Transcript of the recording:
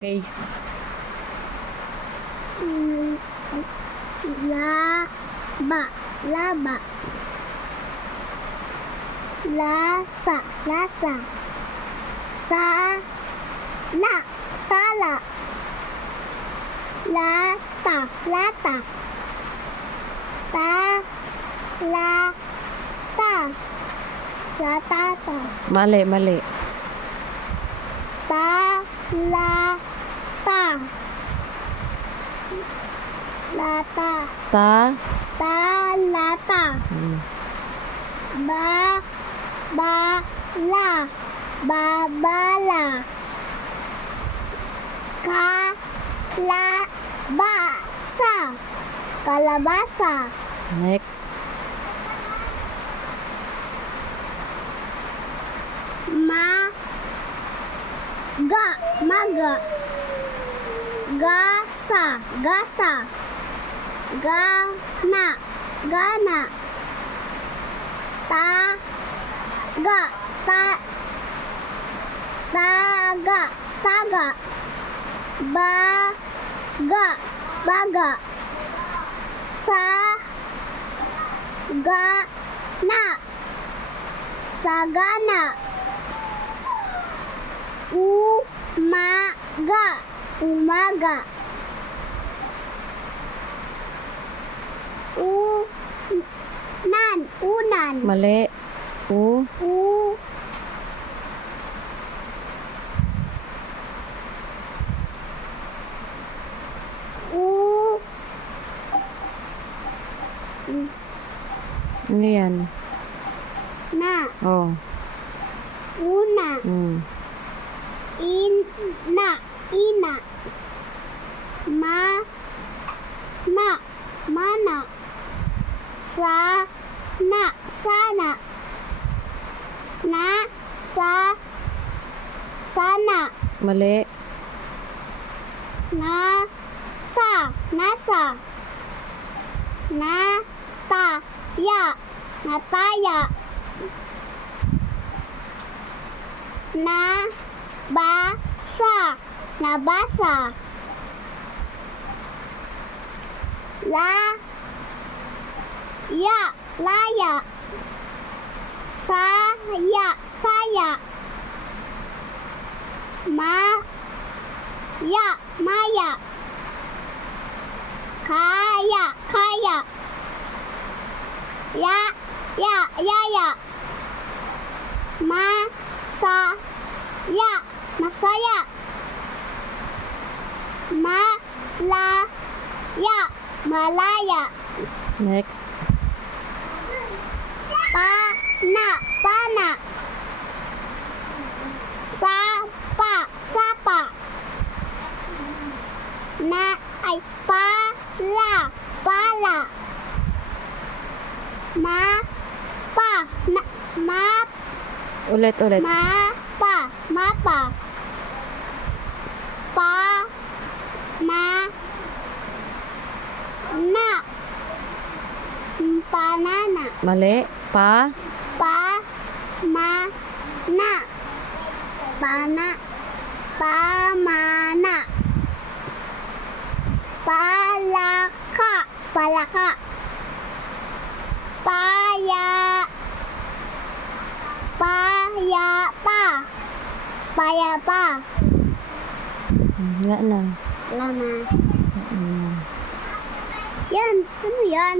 Okay. Laba, laba. Lasa, lasa. Sa, la, sala. Lata, lata. Ta, la, ta. Lata, ta. Mali, mali. Ta, la. Lata. Ta. Ta, lata. Hmm. Ba, ba, la. Ba, ba, la. Ka, la, ba, sa. Kalabasa. Next. Ma, ga, maga. Gasa, gasa. Gana, gana. Ta, ga, ta, taga, taga. Ba, ga, baga. Sa, ga, na. Sagana. Umaga. Umaga. Unan. Unan. Mali. U. U. U. Ano yan? Na. Oh. Una. Hmm. Ina. Ina. Ma. Na. Mana. Sa. Na. Sana. Na. Sa. Sana. Mali. Na. Sa. Nasa. Na. Ta. Ya. Nataya. Na. Ba. Sa. Nabasa. La. Ya. Laya. Saya. Saya. Ma. Ya. Maya. Kaya. Kaya. Ya. Ya. Ya. Ya. Ma. Sa. Ya. Masaya. Ma. La. Ya. Malaya. Next. Pa. Na. Pana. Sa. Pa. Sapa. Na. Ay. Pa. La. Pala. Ma. Pa. Na. Ma. Ulit, ulit. Ma. Pa. Mapa. Pa. Ma. Na. Panana. Mali. Pa. Pa. Ma. Na. Pana. Pamana. Palaka. Palaka. Paya. Paya pa. Paya pa. Wala na. Wala na. Yan. Ano yan?